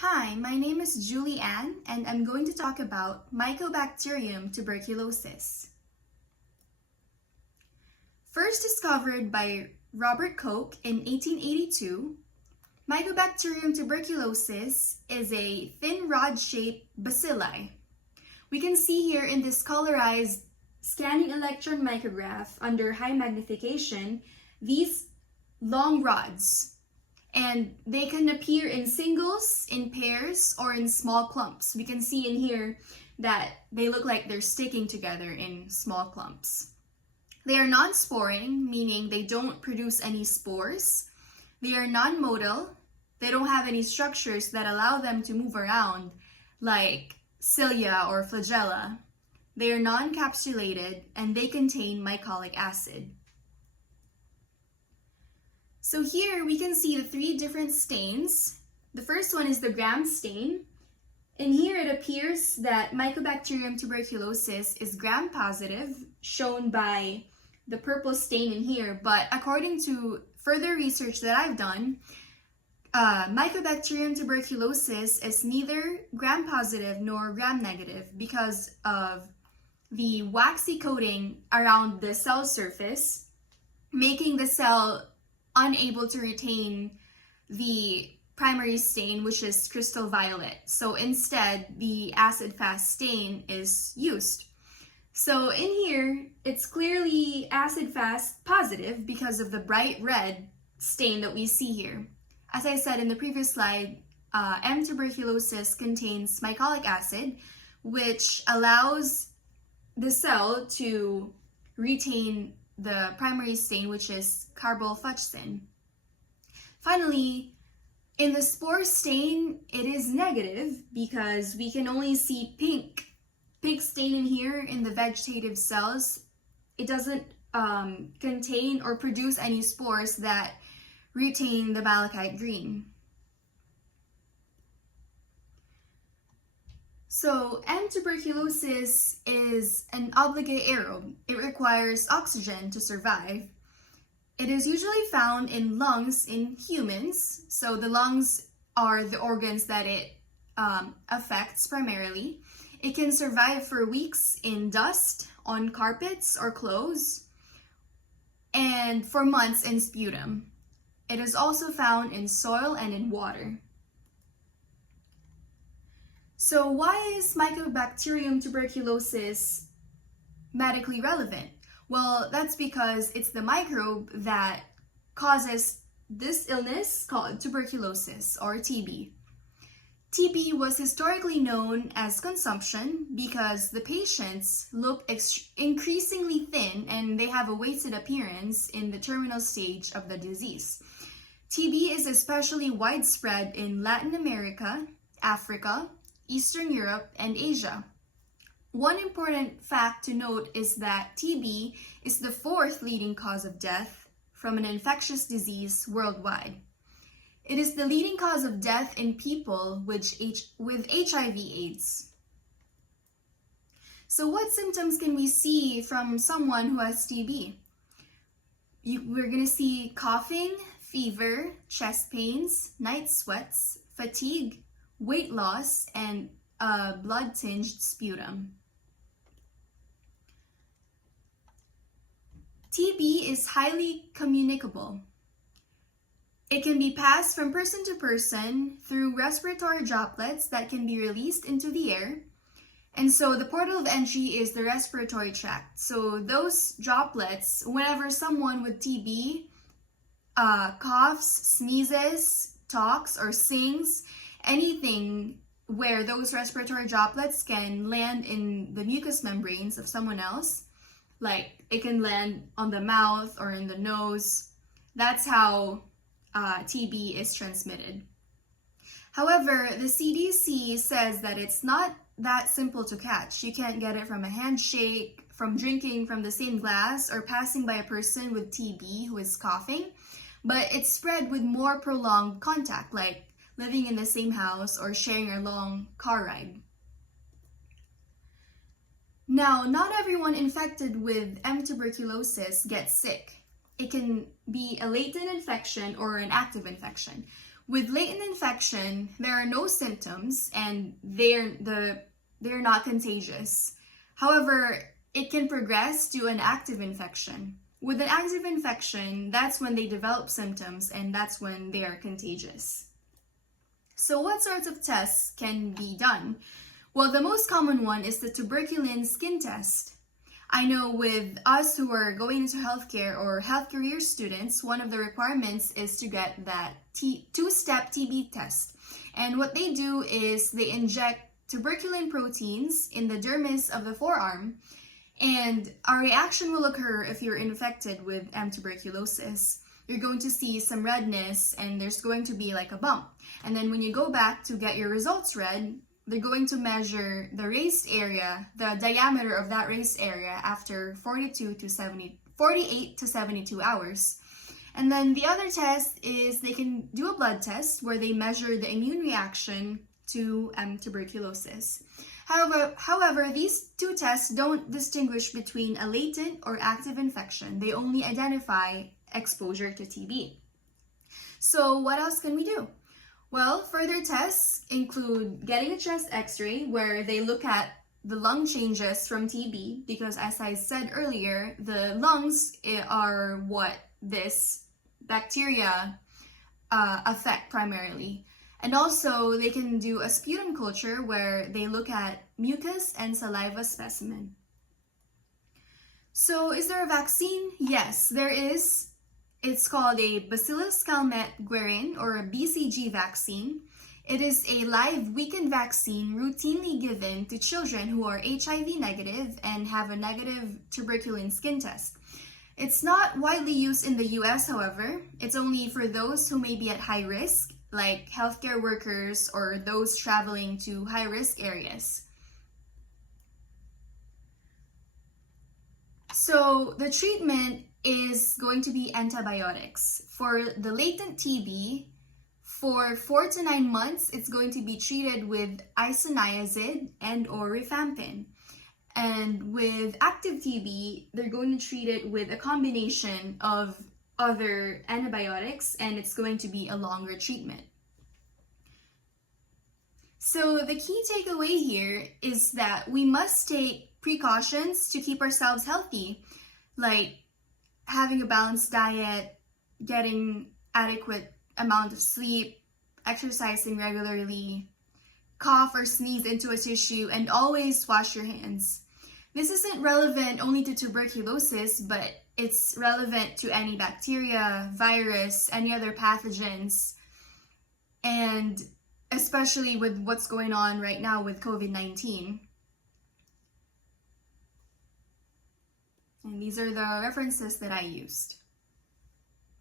Hi, my name is Julie Ann, and I'm going to talk about Mycobacterium tuberculosis. First discovered by Robert Koch in 1882, Mycobacterium tuberculosis is a thin rod-shaped bacilli. We can see here in this colorized scanning electron micrograph under high magnification these long rods. And they can appear in singles, in pairs, or in small clumps. We can see in here that they look like they're sticking together in small clumps. They are non-sporing, meaning they don't produce any spores. They are non-motile. They don't have any structures that allow them to move around, like cilia or flagella. They are non-capsulated, and they contain mycolic acid. So here we can see the three different stains. The first one is the Gram stain. And here it appears that Mycobacterium tuberculosis is Gram positive, shown by the purple stain in here. But according to further research that I've done, Mycobacterium tuberculosis is neither Gram positive nor Gram negative because of the waxy coating around the cell surface, making the cell unable to retain the primary stain, which is crystal violet. So instead, the acid-fast stain is used. So in here, it's clearly acid-fast positive because of the bright red stain that we see here. As I said in the previous slide, M. tuberculosis contains mycolic acid, which allows the cell to retain the primary stain, which is carbylophosphin. Finally, in the spore stain, it is negative because we can only see pink stain in here in the vegetative cells. It doesn't contain or produce any spores that retain the malachite green. So M. tuberculosis is an obligate aerobe. It requires oxygen to survive. It is usually found in lungs in humans. So the lungs are the organs that it affects primarily. It can survive for weeks in dust, on carpets or clothes, and for months in sputum. It is also found in soil and in water. So why is Mycobacterium tuberculosis medically relevant? Well, that's because it's the microbe that causes this illness called tuberculosis or TB. TB was historically known as consumption because the patients look increasingly thin and they have a wasted appearance in the terminal stage of the disease. TB is especially widespread in Latin America, Africa, Eastern Europe, and Asia. One important fact to note is that TB is the fourth leading cause of death from an infectious disease worldwide. It is the leading cause of death in people with HIV/AIDS. So what symptoms can we see from someone who has TB? We're going to see coughing, fever, chest pains, night sweats, fatigue, weight loss, and blood-tinged sputum. TB is highly communicable. It can be passed from person to person through respiratory droplets that can be released into the air. And so the portal of entry is the respiratory tract. So those droplets, whenever someone with TB coughs, sneezes, talks, or sings, anything where those respiratory droplets can land in the mucous membranes of someone else, like it can land on the mouth or in the nose, that's how TB is transmitted. However, the CDC says that it's not that simple to catch. You can't get it from a handshake, from drinking from the same glass, or passing by a person with TB who is coughing, but it's spread with more prolonged contact, like living in the same house or sharing a long car ride. Now, not everyone infected with M. tuberculosis gets sick. It can be a latent infection or an active infection. With latent infection, there are no symptoms and they're not contagious. However, it can progress to an active infection. With an active infection, that's when they develop symptoms and that's when they are contagious. So what sorts of tests can be done? Well, the most common one is the tuberculin skin test. I know with us who are going into healthcare or health career students, one of the requirements is to get that two-step TB test. And what they do is they inject tuberculin proteins in the dermis of the forearm, and a reaction will occur if you're infected with tuberculosis. You're going to see some redness and there's going to be like a bump. And then when you go back to get your results read, they're going to measure the raised area, the diameter of that raised area after 48 to 72 hours. And then the other test is they can do a blood test where they measure the immune reaction to tuberculosis. However, these two tests don't distinguish between a latent or active infection. They only identify exposure to TB. So what else can we do? Well, further tests include getting a chest x-ray where they look at the lung changes from TB, because as I said earlier, the lungs are what this bacteria affect primarily. And also they can do a sputum culture where they look at mucus and saliva specimen. So is there a vaccine? Yes, there is. It's called a Bacillus calmette-guerin or a BCG vaccine. It is a live weakened vaccine routinely given to children who are HIV negative and have a negative tuberculin skin test. It's not widely used in the US, however. It's only for those who may be at high risk, like healthcare workers or those traveling to high-risk areas. So the treatment is going to be antibiotics. For the latent TB, for 4 to 9 months, it's going to be treated with isoniazid and or rifampin. And with active TB, they're going to treat it with a combination of other antibiotics, and it's going to be a longer treatment. So the key takeaway here is that we must take precautions to keep ourselves healthy, like having a balanced diet, getting adequate amount of sleep, exercising regularly, cough or sneeze into a tissue, and always wash your hands. This isn't relevant only to tuberculosis, but it's relevant to any bacteria, virus, any other pathogens, and especially with what's going on right now with COVID-19. And these are the references that I used.